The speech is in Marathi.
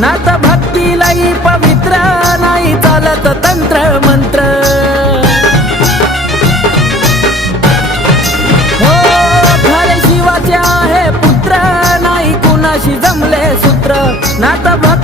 नात भक्ती लई पवित्र, नाही चालत तंत्र मंत्र। हो खरे शिवाचे आहे पुत्र, नाही कुणाशी जमले सूत्र। नात भक्ती